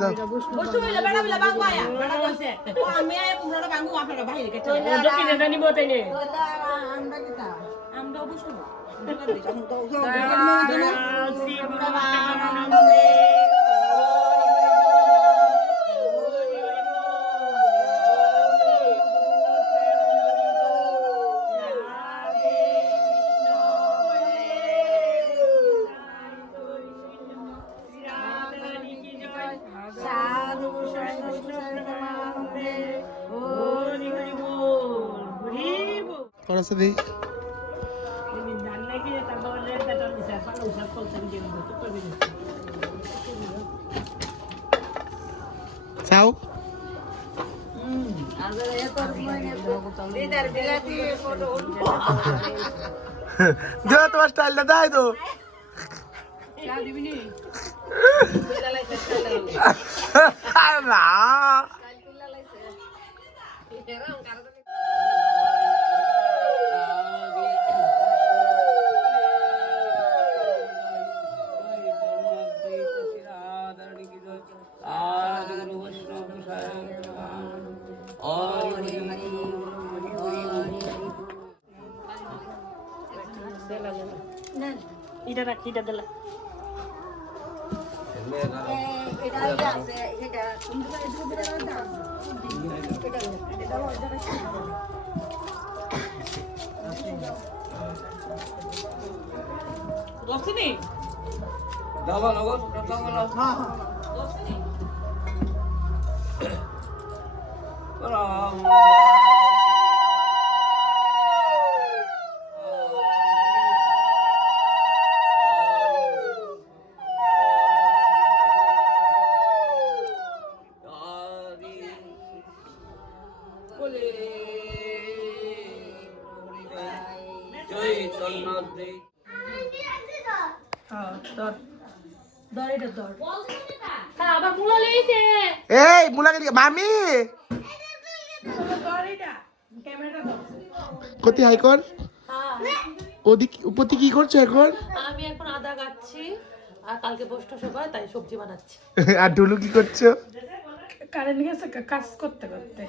যাও বসু বইলে বেড়া বইলে বাঙ্গু আয়া বেড়া বলছে ও আমি আয়া পুরোটা বাঙ্গু আপনারা বাইরে কেটে ওজো কিনে না নিব তাই নে আমরা করাছে দেই। চাও? দিও তোমার স্টাইলটা দাই তো। না। এটা রাখ এটা দিলা দশনি হ্যাঁ আবার মুলা লইছে এই মুলাকে দিকে? মামি! কতি হাই কর। ওদিক উপতি কি করছ এখন? আমি এখন আদা কাটছি আর কালকে বৈষ্ণব সবাই তাই সবজি বানাচ্ছি। আর ডুলু কি করছ? কারেন্ট গেছে কাজ করতে করতে।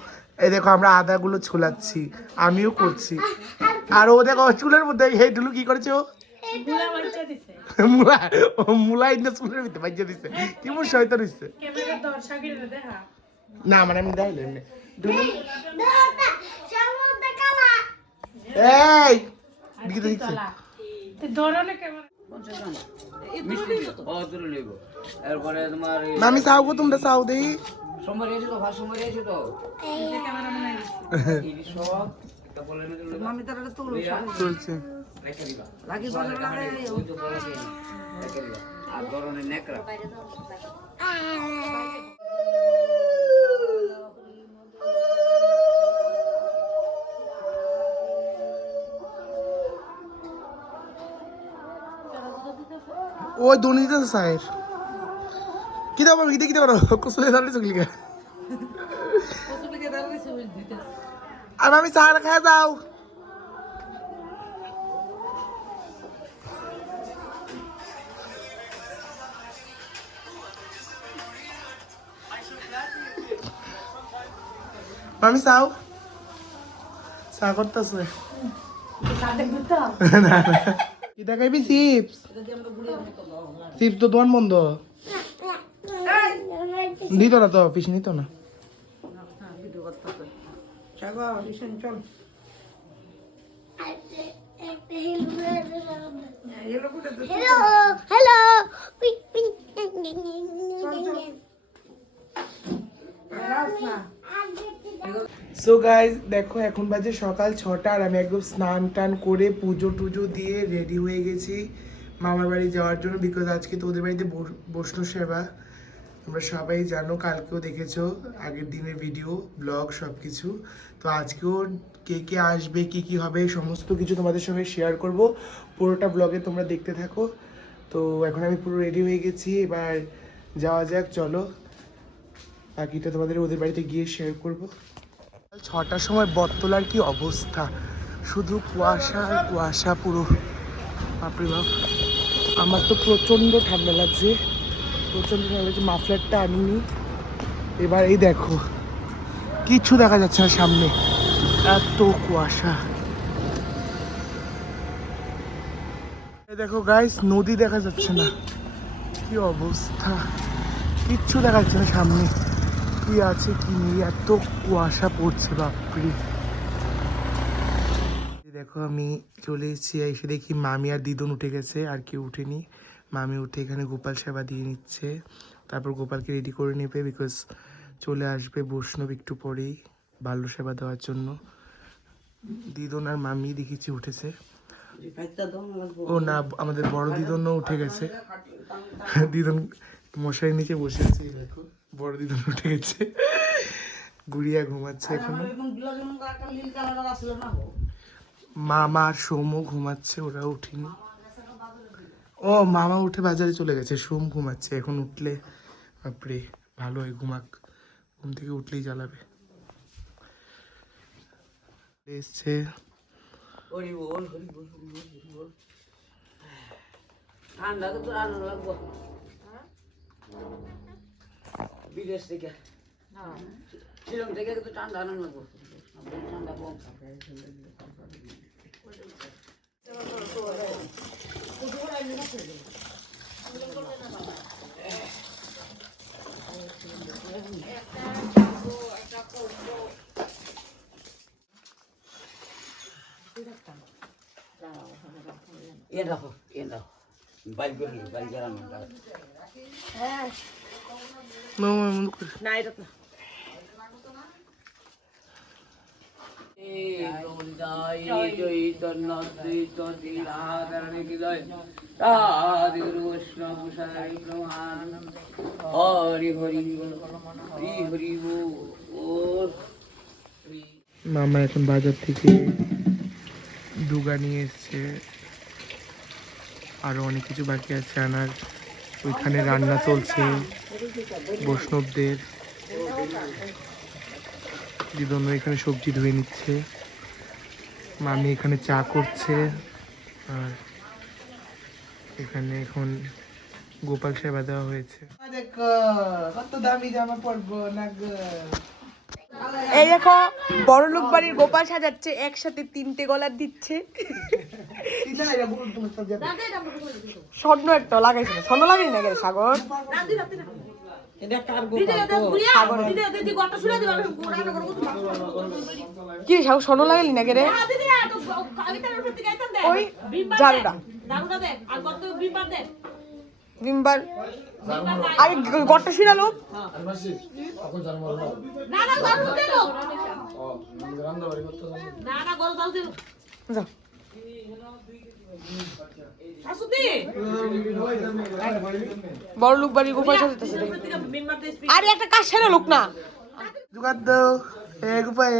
এই দেখো আমরা আদাগুলো ছুলাচ্ছি আমিও করছি। আর ও দেখো চুলের মধ্যে ডুলু কি করেছ মুলা মুলা মুলা ইন্দা চুলের ভিতরে বাজ্যা দিছে। কি মোর শয়তান হইছে? ক্যামেরা দর্শকের দেখা না মানে আমি দেখাইলে এমনি। ডুলু এই দিকে দেখছি। ধরনে ক্যামেরা। এরপরে তোমার এই মামি চাও গো তোমরা চাও দেই। সোমবার এসে তো? সোমবার এসে তার তুলো চলছে লাগি বলে। আর নেকড়া ওই দুর্নীতি তো সাহের কি দাও কি দেখি পারো কুসলে দাঁড়িয়ে চকলি আর আমি চা খায় যাও। মামি চাও? চা করতেছে। না না। চিপস। চিপস তো দোয়ান বন্ধ দিত না তো পিস নিত না। hello. সো গাইজ দেখো এখন বাজে সকাল ছটা আর আমি একদম স্নান টান করে পুজো টুজো দিয়ে রেডি হয়ে গেছি মামার বাড়ি যাওয়ার জন্য বিকজ আজকে তোদের বাড়িতে বস- বৈষ্ণব সেবা। তোমরা সবাই জানো, কালকেও দেখেছ, আগের দিনের ভিডিও ব্লগ সব কিছু তো আজকেও কে কে আসবে, কি কি হবে, সমস্ত কিছু তোমাদের সঙ্গে শেয়ার করব। পুরোটা ব্লগে তোমরা দেখতে থাকো। তো এখন আমি পুরো রেডি হয়ে গেছি। এবার যাওয়া যাক, চলো। বাকিটা তোমাদের ওদের বাড়িতে গিয়ে শেয়ার করব। ছটার সময় বটতলার কি অবস্থা? শুধু কুয়াশা কুয়াশা পুরো। বাপরে বাপ। আমার তো প্রচণ্ড ঠান্ডা লাগছে। মাফলারটা আনিনি। এবার এই দেখো কিচ্ছু দেখা যাচ্ছে না সামনে। এত কুয়াশা। দেখো গাইস নদী দেখা যাচ্ছে না। কি অবস্থা। কিচ্ছু দেখা যাচ্ছে না সামনে। কি আছে, কি নেই, এত কুয়াশা পড়ছে, বাপরে। দেখো আমি চলে এসেছি, এসে দেখি মামি আর দিদুন উঠে গেছে, আর কেউ উঠেনি। মামি উঠে এখানে গোপাল সেবা দিয়ে নিচ্ছে। তারপর গোপালকে রেডি করে নেবে বিকজ চলে আসবে বৈষ্ণব একটু পরেই বাল্য সেবা দেওয়ার জন্য। দিদন আর মামি দেখেছি উঠেছে। ও না আমাদের বড় দিদনও উঠে গেছে। দিদন মশারির নিচে বসে আছে দেখো বড় দিদন উঠে গেছে। গুড়িয়া ঘুমাচ্ছে এখনও। মামা আর সোমও ঘুমাচ্ছে ওরা উঠিনি। ও, মামা উঠে বাজারে চলে গেছে, সোম ঘুমাচ্ছে, এখন উঠলে, বাপরে, ভালো হয়, ঘুমাক, ঘুম থেকে উঠলেই জ্বালাবে। এসছে। বিদেশ থেকে। শিলং থেকে তো ঠান্ডা আনন্দ লাগবো। ঠান্ডা কম। এ রাখো এ রাখো বাইক করি বাইক এমন করে। না এটা মামা এখন বাজার থেকে দুগা নিয়ে এসছে। আরও অনেক কিছু বাকি আছে আনার। ওইখানে রান্না চলছে বৈষ্ণবদের। দিদন এখানে সবজি ধুয়ে নিচ্ছে। মামি এখানে চা করছে। আর এখানে এখন গোপাল সেবা দেওয়া হয়েছে। কত দামি জামা পরবো না এই দেখো বড় লোক বাড়ির গোপাল সাজাচ্ছে একসাথে তিনটে গলার দিচ্ছে। স্বর্ণ একটা লাগাইছে স্বর্ণ লাগাই না সাগর? কি সাগর স্বর্ণ লাগাইলি না গেলে ওই ঝাড়ুটা বিম্বার আগে গড়টা শুনালো যাও বড় লোক বাড়ি গোপাল সাজাতেছে আরে একটা কাজ ছেলে লোক না। জোগাড় দাও এ উপায়ে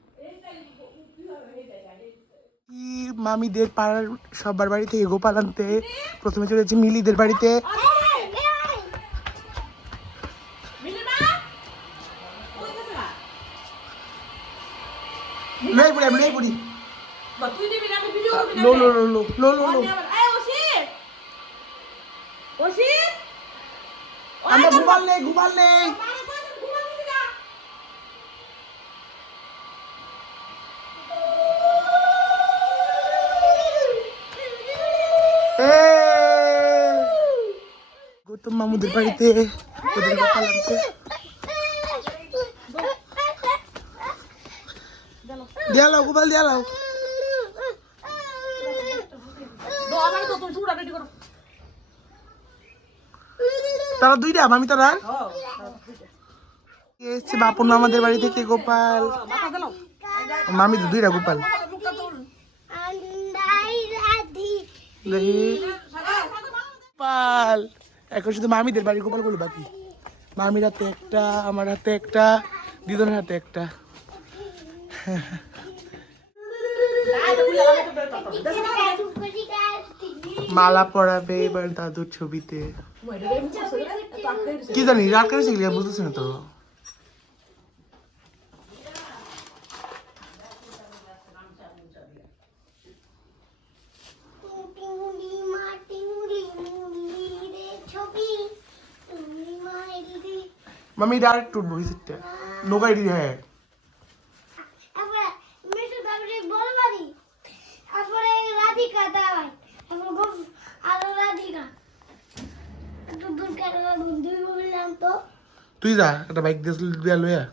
মামিদের পাড়ার সবার বাড়িতে থেকে গোপাল আনতে প্রথমে চলে যাচ্ছি মিলিদের বাড়িতে লই বুড়ি আমি লই বুড়ি লো লো লো লো লো লো তো মামুদের বাড়িতে ওদের পালামতে দিয়ালাও গোপাল দিয়ালাও তারা দুইটা মামি তারা এসছে বাপন মামাদের বাড়ি থেকে গোপাল। মামি তো দুইটা গোপাল। গোপাল। এখন শুধু মামিদের বাড়ি গোপালগুলো বাকি। মামির হাতে একটা, আমার হাতে একটা, দিদনের হাতে একটা। মালা পড়াবে এবার দাদুর ছবিতে। কি জানি রাত কেন শিখলি বুঝতেছি না তো টিঙ্গুলি মা টিঙ্গুলি মুড়ি রে ছবি টিঙ্গুলি মা এদিদি মামি ডাইরেক্ট উঠবো এই সিটটা নৌকায় দিয়ে হ্যাঁ তারপরে মিঠু তারপরে বড় বাড়ি তারপরে রাধিকা দাঁড়ায় তারপর গোপ আরও রাধিকা। একটু দূর কেন দুই বললাম তো। তুই যা একটা বাইক দিয়া লইয়া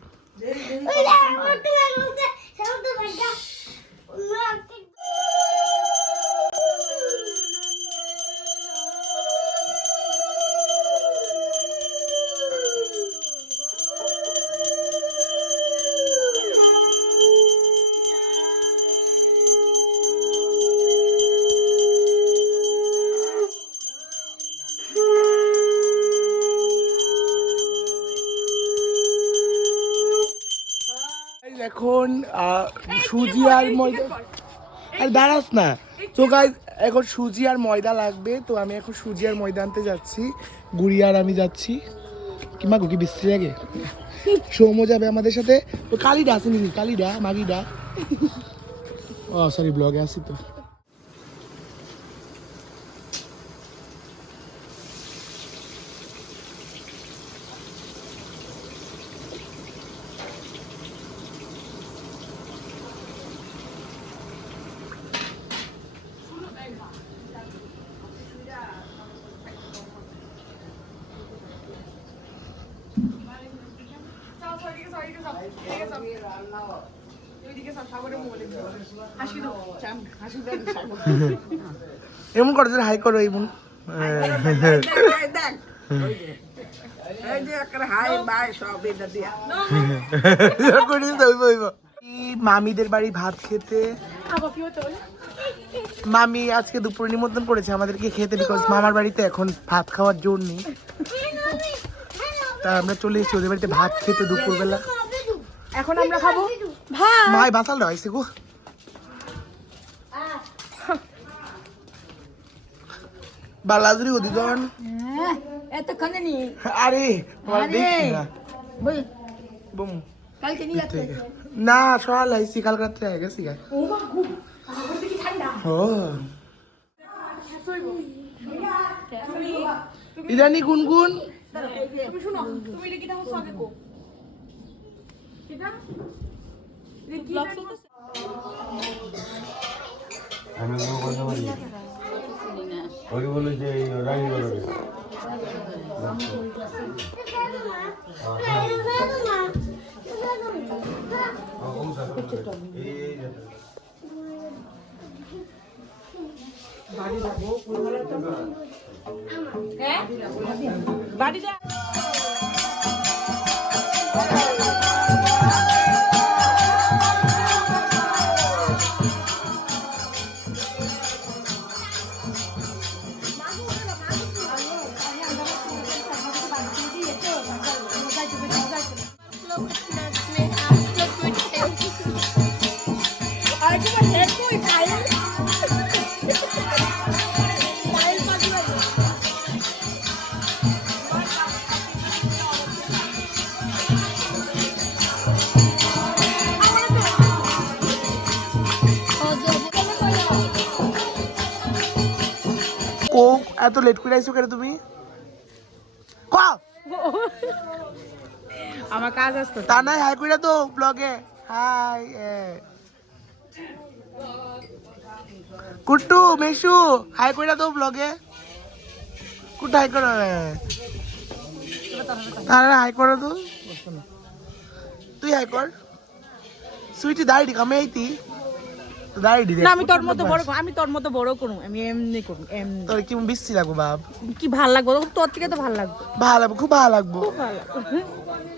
সুজি আর ময়দা? আর দাঁড়াস না। তো গাইজ এখন সুজি আর ময়দা লাগবে, তো আমি এখন সুজি আর ময়দা আনতে যাচ্ছি। গুড়িয়ার আমি যাচ্ছি। কি মাগো, কি বৃষ্টি লাগে। সৌম্য যাবে আমাদের সাথে। কালিডা আছে নাকি কালিডা মাগিডা ও সরি ব্লগে আছি তো। করে হাই করো এই মামিদের বাড়ি ভাত খেতে। মামি আজকে দুপুরে নিমন্ত্রণ করেছে আমাদেরকে খেতে বিকজ মামার বাড়িতে এখন ভাত খাওয়ার জোর নেই। তা আমরা চলে এসেছি ওদের বাড়িতে ভাত খেতে দুপুরবেলা। এখন আমরা খাব ভাত মাই বাসাল রয়েছে গো। বালাজুরি ওদিদন এতক্ষণে নি। আরে তোমার আরে। দেখছি না। বই। বুম। কালকে নিয়ে যাচ্ছে। ঠিক না সকাল আইসি কাল রাত্রে আগে গেছি গা। ও মা খুব কি ঠান্ডা। ও। ইদানি গুনগুন ওকে বলে যে রানী বাজারে কোক এত লেট করে আইছো কেন তুমি? কও। আমার কাজ আসতো তা নাই হাই কইরা তো ব্লগে হাই কুট্টু মেশু হাই কইরা তো ব্লগে কুট্টু হাই করো আরে হাই করো তো। তুই হাই কর। সুইটি দাঁড়ি কামে আইতি। না আমি তোর মতো বড় করব, আমি তোর মতো বড় করব আমি এমনি করব এমনি তোর কি বিশ্রী লাগবো বাপ? কি ভালো লাগবো? তোর থেকে তো ভালো লাগবো। ভালো লাগবো খুব ভালো লাগবো। ভালো লাগবে।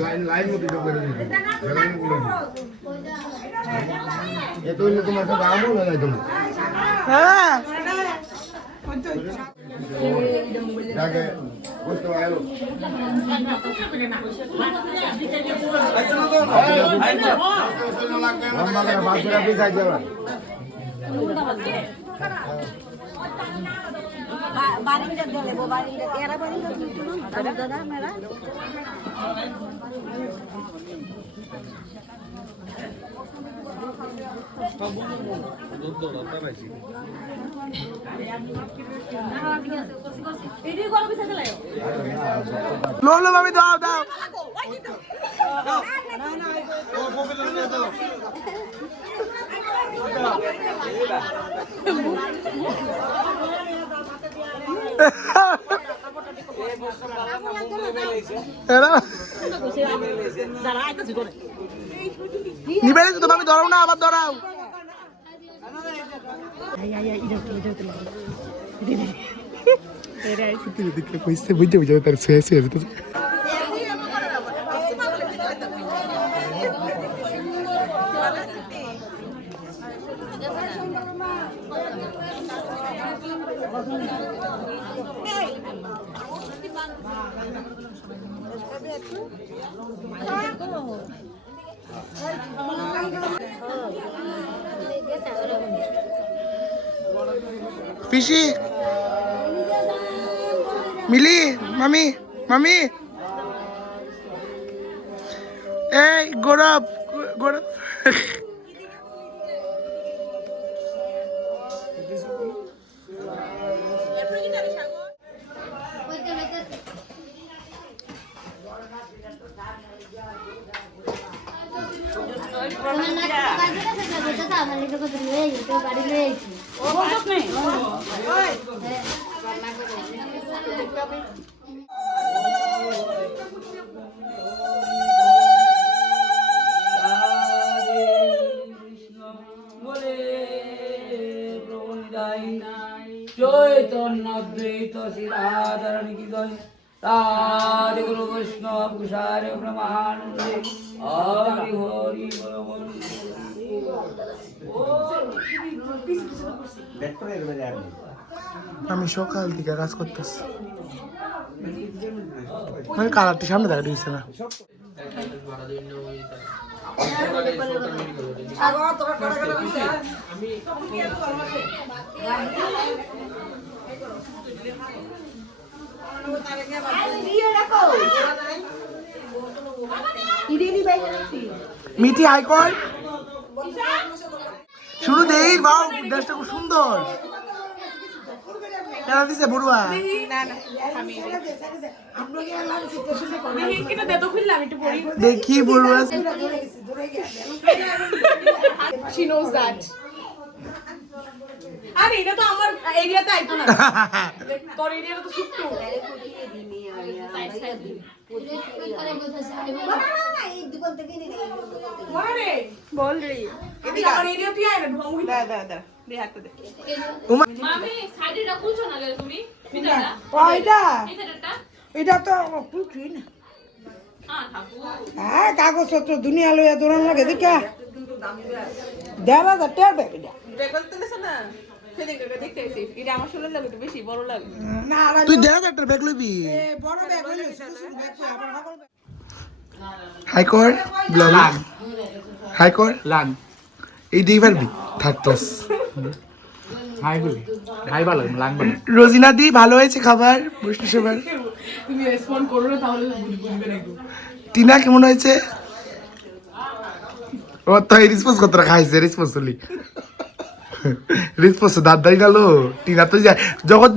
লাইন লাইন মতো যোগ করে দিবি লাইনগুলো এ তো হইলে তোমার সাথে আমও না তুমি হ্যাঁ। যাকে বুঝতে পারো লম্বা লো লো মামি দাও দাও। এরা নিবে তো মামি ধরাও না আবার ধরাও। বুঝতে বুঝতে তার শুয়ে শুয়ে যেতে পিসি। মিলি মামি মামি। এই গৌরব গৌরব। আমার লিখে কত লয়ে গেছি তোর বাড়ি লয়ে গেছি ও বলছত নাই হরি হরি বলবন্ধু আমি সকাল থেকে কাজ করতেছি। মানে কালারটি সামনে দেখা দিচ্ছে না। মিঠি আই শুরু দেই বাউ ড্রেসটা খুব সুন্দর। কেন দিছে বড়ুয়া? দেখি বড়ুয়া। She knows that. আরে এটা তো আমার এরিয়াতে আইতো না। তোর এরিয়াটা তো ছোট্ট। এটা তো কিছুই না। হ্যাঁ কাগজপত্র দুনিয়া লইয়া দৌড়ান লাগে দেখা দেড় হাজার টের তুই দেখ একটা ব্যাগ হাই কর হাই কর। লান এই পারবি? হাই বলি। হাই ভালো রোজিনা দি ভালো হয়েছে খাবার বৈষ্ণব সেবার। তুমি রেসপন্ড করো না তাহলে বুঝবে না টিনা কেমন হয়েছে? ও তো এই রিসপন্স কত খাইছে রিসপন্স হলি। রিসপন্স দাদাই গেল। টিনা তো যায় জগৎ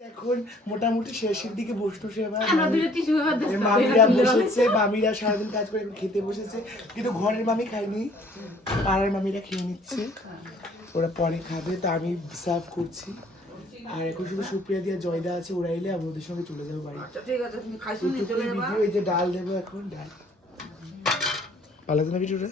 এখন মোটামুটি শেষের দিকে সেবা মামিরা বসেছে মামিরা সারাদিন কাজ করে খেতে বসেছে কিন্তু ঘরের মামি খায়নি পাড়ার মামিরা খেয়ে নিচ্ছে। ওরা পরে খাবে তা আমি সার্ভ করছি। আর এখন শুধু সুপ্রিয়া দিয়া জয়দা আছে ওরা এলে আমি ওদের সঙ্গে চলে যাব বাড়ি। ঠিক আছে ভিডিও এই যে ডাল দেবো এখন ডাল। ভালো আছে না ভিডিওটা?